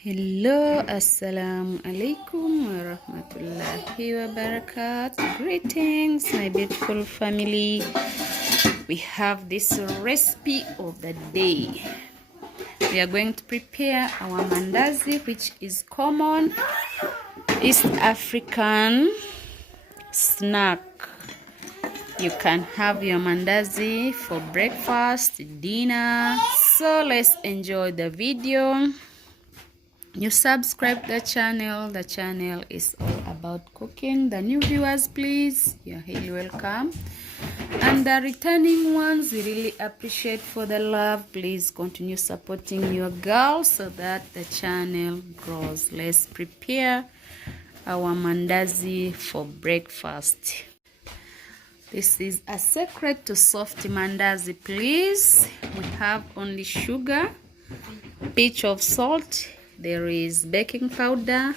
Hello, assalamu alaikum wa rahmatullahi wa barakatuh. Greetings, my beautiful family. We have this recipe of the day. We are going to prepare our mandazi, which is common East African snack. You can have your mandazi for breakfast, dinner. So let's enjoy the video. You subscribe the channel is all about cooking. The new viewers, please, you're highly welcome, and the returning ones, we really appreciate for the love. Please continue supporting your girl so that the channel grows. Let's prepare our mandazi for breakfast. This is a secret to soft mandazi. Please, we have only sugar, pinch of salt, there is baking powder,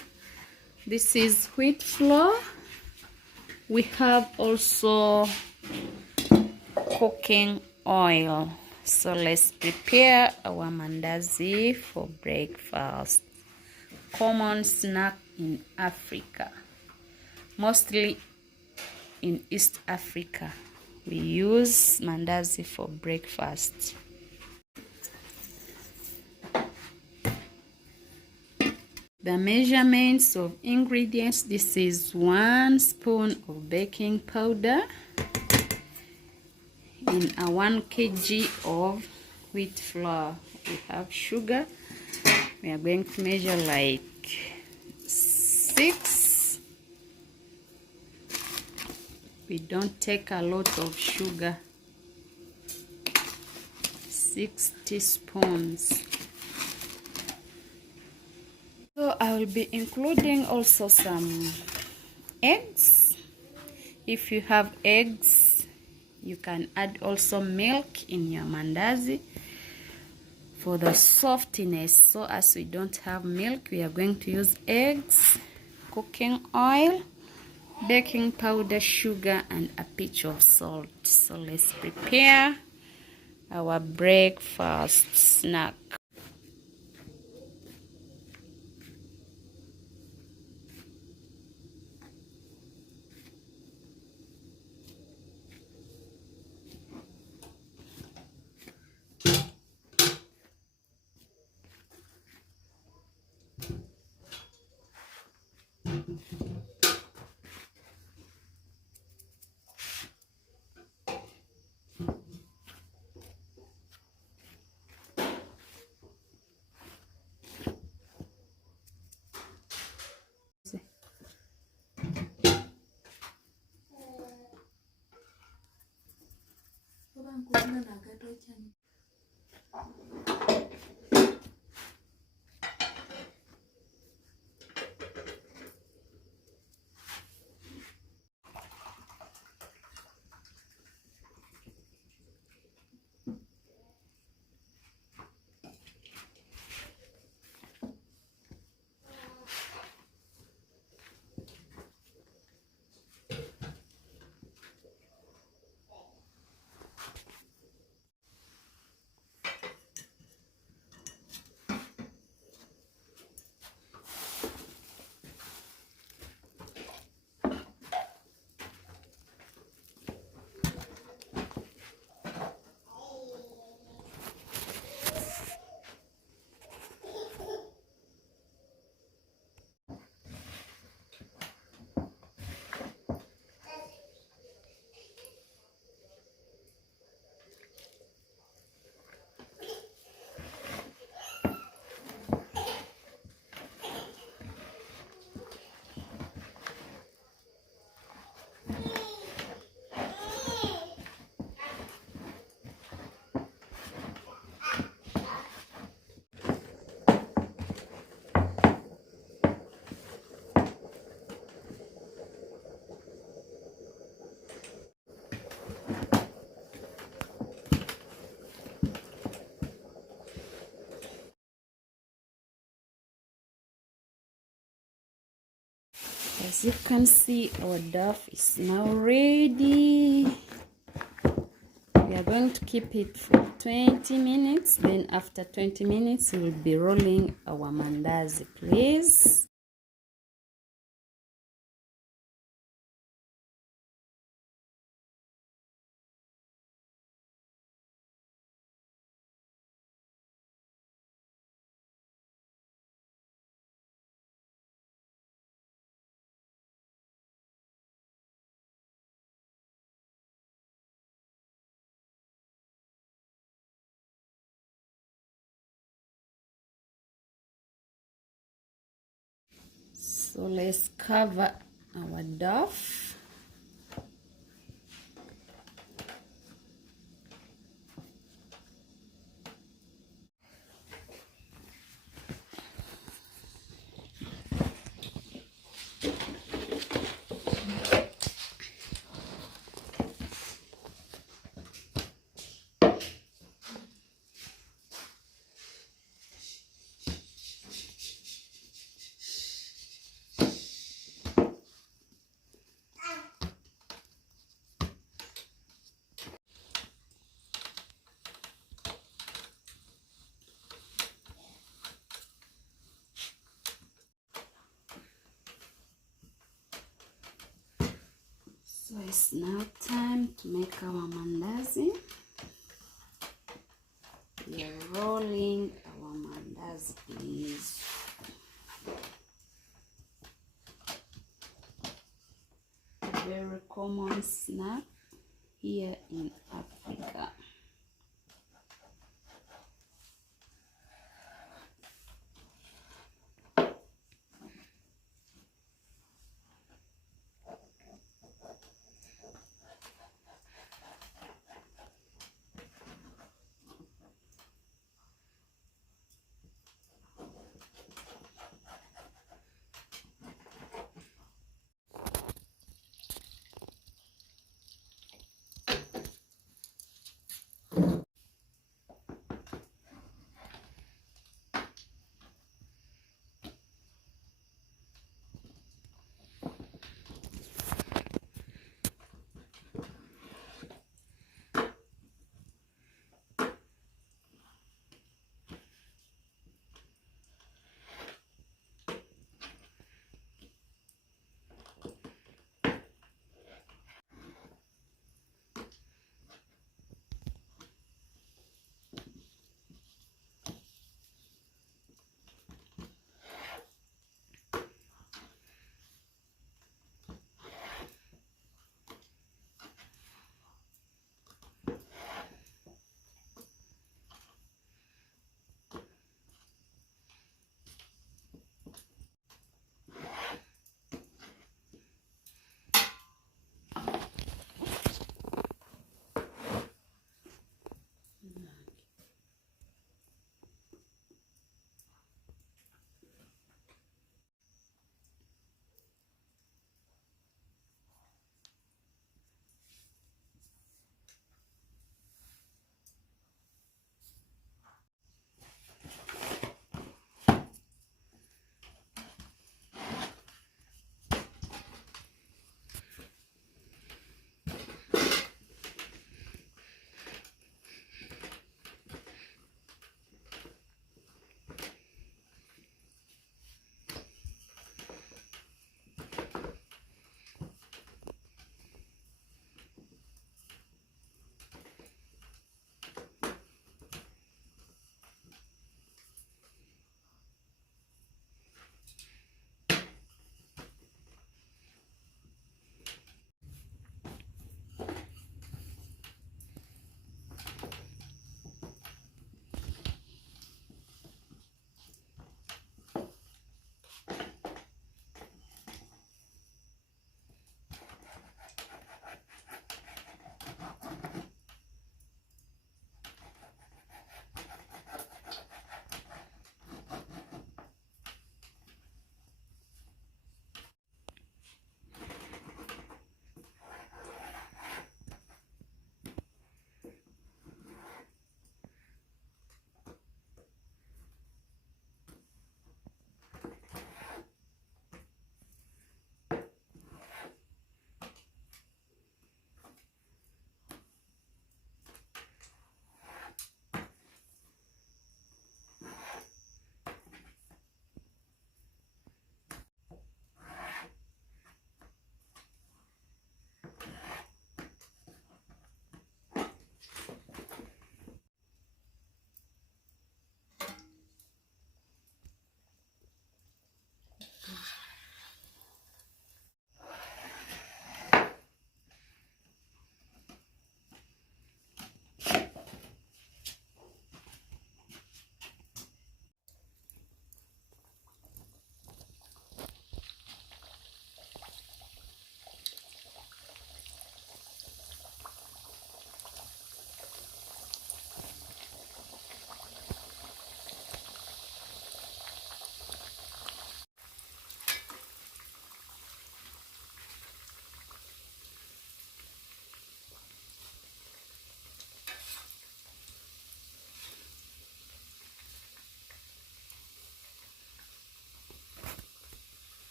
this is wheat flour, we have also cooking oil. So let's prepare our mandazi for breakfast. Common snack in Africa, mostly in East Africa, we use mandazi for breakfast. The measurements of ingredients: this is 1 spoon of baking powder in a 1 kg of wheat flour. We have sugar. We are going to measure like 6. We don't take a lot of sugar. 6 teaspoons. So I will be including also some eggs. If you have eggs, you can add also milk in your mandazi for the softness. So as we don't have milk, we are going to use eggs, cooking oil, baking powder, sugar, and a pinch of salt. So let's prepare our breakfast snack. As you can see, our dough is now ready. We are going to keep it for 20 minutes. Then after 20 minutes, we'll be rolling our mandazi, please. So let's cover our dough. So it's now time to make our mandazi. We are rolling our mandazi, please. Very common snack here in Africa.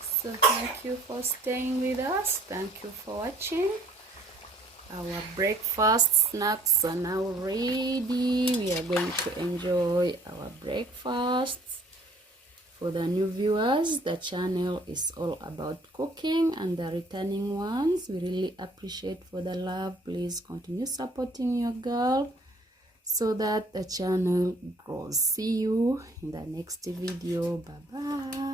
So thank you for staying with us. Thank you for watching. Our breakfast snacks are now ready. We are going to enjoy our breakfast. For the new viewers, the channel is all about cooking, and the returning ones, we really appreciate for the love. Please continue supporting your girl so that the channel grows. See you in the next video. Bye bye.